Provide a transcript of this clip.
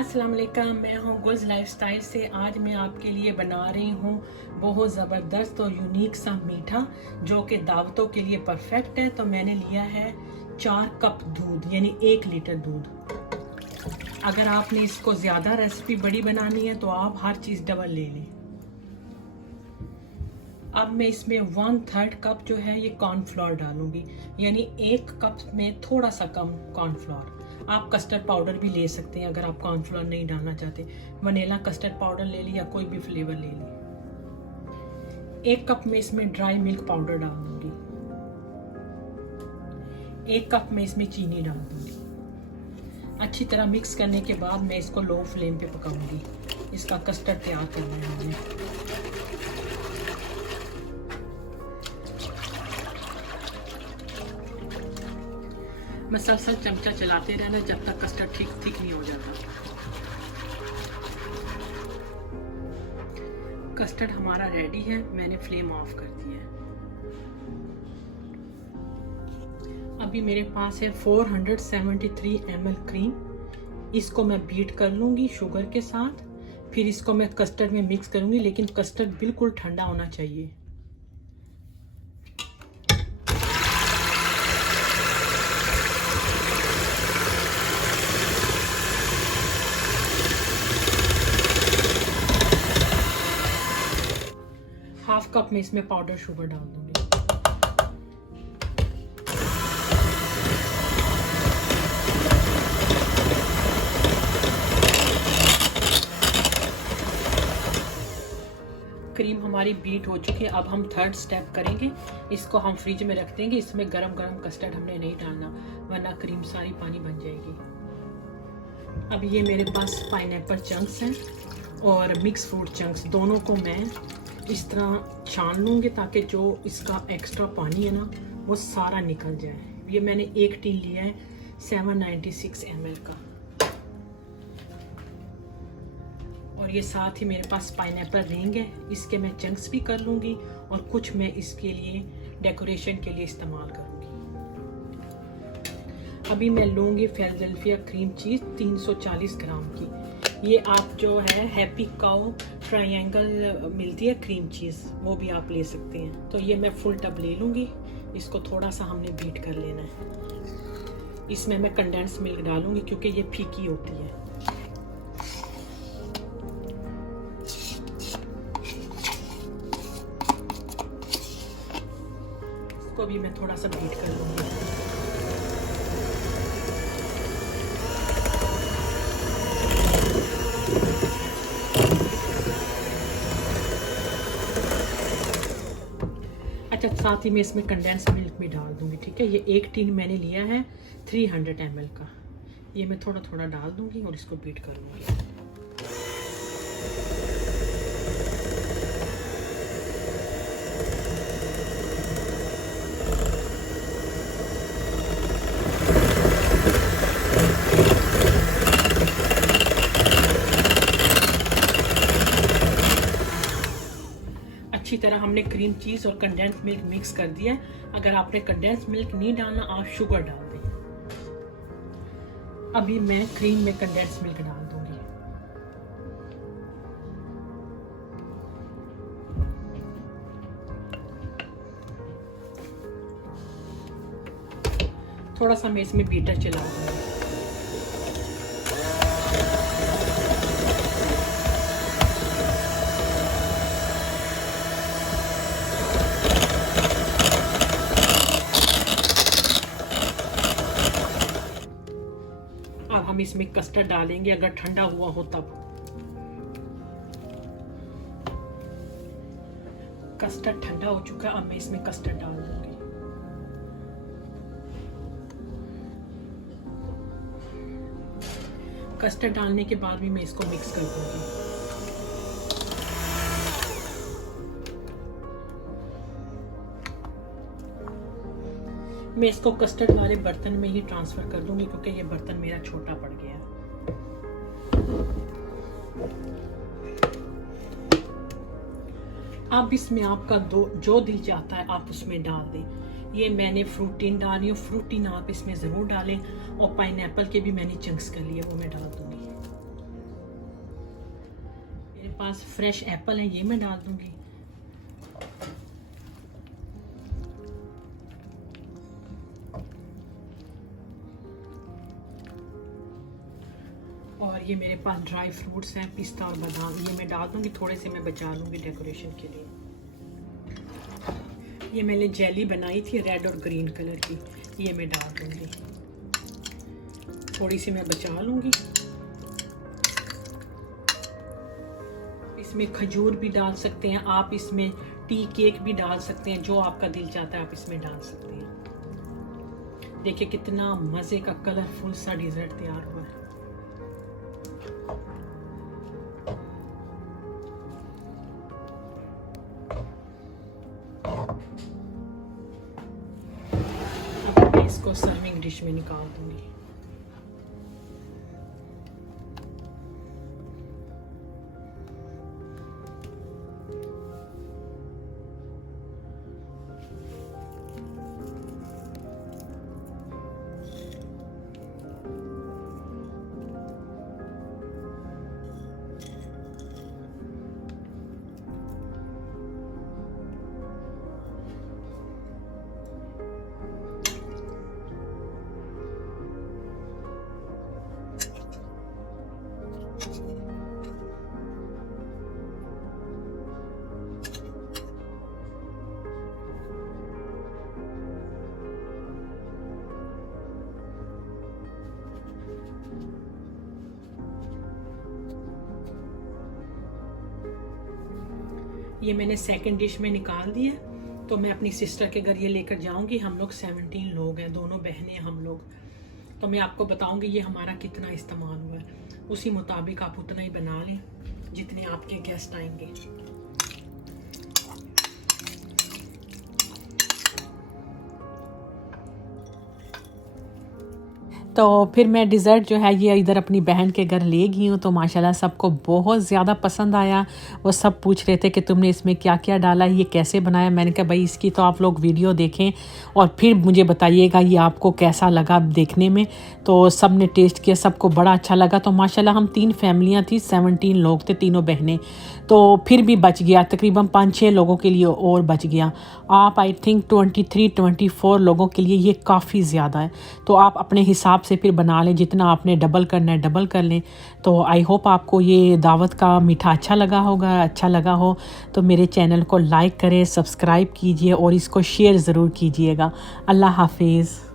अस्सलाम वालेकुम, मैं हूँ गुल्स लाइफस्टाइल से। आज मैं आपके लिए बना रही हूँ बहुत ज़बरदस्त और यूनिक सा मीठा जो कि दावतों के लिए परफेक्ट है। तो मैंने लिया है 4 कप दूध यानी 1 लीटर दूध। अगर आपने इसको ज़्यादा रेसिपी बड़ी बनानी है तो आप हर चीज़ डबल ले लें। अब मैं इसमें 1/3 कप जो है ये कॉर्नफ्लोर डालूंगी, यानी 1 कप में थोड़ा सा कम कॉर्नफ्लोर। आप कस्टर्ड पाउडर भी ले सकते हैं अगर आप कॉर्नफ्लोर नहीं डालना चाहते। वनीला कस्टर्ड पाउडर ले लिया, कोई भी फ्लेवर ले लिया। 1 कप में इसमें ड्राई मिल्क पाउडर डाल दूंगी। 1 कप में इसमें चीनी डाल दूंगी। अच्छी तरह मिक्स करने के बाद मैं इसको लो फ्लेम पे पकाऊंगी। इसका कस्टर्ड तैयार करना है हमें। मसलसल चमचा चलाते रहना जब तक कस्टर्ड ठीक नहीं हो जाता। कस्टर्ड हमारा रेडी है, मैंने फ्लेम ऑफ कर दिया है। अभी मेरे पास है 473 ml क्रीम। इसको मैं बीट कर लूंगी शुगर के साथ, फिर इसको मैं कस्टर्ड में मिक्स करूंगी, लेकिन कस्टर्ड बिल्कुल ठंडा होना चाहिए। हाफ कप में इसमें पाउडर शुगर डाल दूंगी। क्रीम हमारी बीट हो चुकी है। अब हम थर्ड स्टेप करेंगे, इसको हम फ्रिज में रख देंगे। इसमें गरम गरम कस्टर्ड हमने नहीं डालना, वरना क्रीम सारी पानी बन जाएगी। अब ये मेरे पास पाइनएप्पल चंक्स हैं और मिक्स फ्रूट चंक्स, दोनों को मैं इस तरह छान लूँगी ताकि जो इसका एक्स्ट्रा पानी है ना वो सारा निकल जाए। ये मैंने 1 टीन लिया है 796 ml का। और ये साथ ही मेरे पास पाइनएप्पल रिंग है, इसके मैं चंक्स भी कर लूँगी और कुछ मैं इसके लिए डेकोरेशन के लिए इस्तेमाल करूँगी। अभी मैं लूँगी फिलाडेल्फिया क्रीम चीज़ 340 ग्राम की। ये आप जो है हैप्पी काउ ट्रायंगल मिलती है क्रीम चीज़, वो भी आप ले सकते हैं। तो ये मैं फुल टब ले लूँगी। इसको थोड़ा सा हमने बीट कर लेना है। इसमें मैं कंडेंस मिल्क डालूँगी क्योंकि ये फीकी होती है। इसको भी मैं थोड़ा सा बीट कर लूँगी। अच्छा, साथ ही मैं इसमें कंडेंस मिल्क भी डाल दूंगी। ठीक है, ये 1 टीन मैंने लिया है 300 ml का। ये मैं थोड़ा थोड़ा डाल दूंगी और इसको बीट करूंगी। अच्छी तरह हमने क्रीम चीज़ और कंडेंस मिल्क मिक्स कर दिया है। अगर आपने कंडेंस मिल्क नहीं डालना, आप शुगर डाल दें। अभी मैं क्रीम में कंडेंस मिल्क डाल दूंगी। थोड़ा सा मैं इसमें बीटर चला दूंगी। अब हम इसमें कस्टर्ड डालेंगे, अगर ठंडा हुआ हो तब। कस्टर्ड ठंडा हो चुका है, अब मैं इसमें कस्टर्ड डाल दूंगी। कस्टर्ड डालने के बाद भी मैं इसको मिक्स कर दूंगी। मैं इसको कस्टर्ड वाले बर्तन में ही ट्रांसफ़र कर दूंगी क्योंकि ये बर्तन मेरा छोटा पड़ गया। अब इसमें आपका जो दिल चाहता है आप उसमें डाल दें। ये मैंने फ्रूटीन डाल रही हूँ, फ्रूटीन आप इसमें ज़रूर डालें। और पाइनएप्पल के भी मैंने चंक्स कर लिए, वो मैं डाल दूंगी। पास फ्रेश एप्पल है, ये मैं डाल दूंगी। और ये मेरे पास ड्राई फ्रूट्स हैं, पिस्ता और बादाम, ये मैं डाल दूंगी, थोड़े से मैं बचा लूंगी डेकोरेशन के लिए। ये मैंने जेली बनाई थी रेड और ग्रीन कलर की, ये मैं डाल दूंगी, थोड़ी सी मैं बचा लूंगी। इसमें खजूर भी डाल सकते हैं आप, इसमें टी केक भी डाल सकते हैं, जो आपका दिल चाहता है आप इसमें डाल सकते हैं। देखिए कितना मज़े का कलरफुल सा डिज़र्ट तैयार हुआ है। अब मैं इसको सर्विंग डिश में निकाल दूंगी। ये मैंने सेकंड डिश में निकाल दिया, तो मैं अपनी सिस्टर के घर ये लेकर जाऊंगी। हम लोग 17 लोग हैं, दोनों बहनें हैं हम लोग, तो मैं आपको बताऊंगी ये हमारा कितना इस्तेमाल हुआ है। उसी मुताबिक आप उतना ही बना लें जितने आपके गेस्ट आएंगे। तो फिर मैं डिज़र्ट जो है ये इधर अपनी बहन के घर ले गई हूँ, तो माशाल्लाह सबको बहुत ज़्यादा पसंद आया। वो सब पूछ रहे थे कि तुमने इसमें क्या क्या डाला, ये कैसे बनाया। मैंने कहा भाई इसकी तो आप लोग वीडियो देखें और फिर मुझे बताइएगा ये आपको कैसा लगा देखने में। तो सब ने टेस्ट किया, सबको बड़ा अच्छा लगा। तो माशाल्लाह हम 3 फैमिलियाँ थी, 17 लोग थे, तीनों बहनें, तो फिर भी बच गया, तकरीबन 5-6 लोगों के लिए और बच गया। आप आई थिंक 23-24 लोगों के लिए ये काफ़ी ज़्यादा है। तो आप अपने हिसाब से फिर बना लें, जितना आपने डबल करना है डबल कर लें। तो आई होप आपको ये दावत का मीठा अच्छा लगा होगा। अच्छा लगा हो तो मेरे चैनल को लाइक करें, सब्सक्राइब कीजिए और इसको शेयर ज़रूर कीजिएगा। अल्लाह हाफिज़।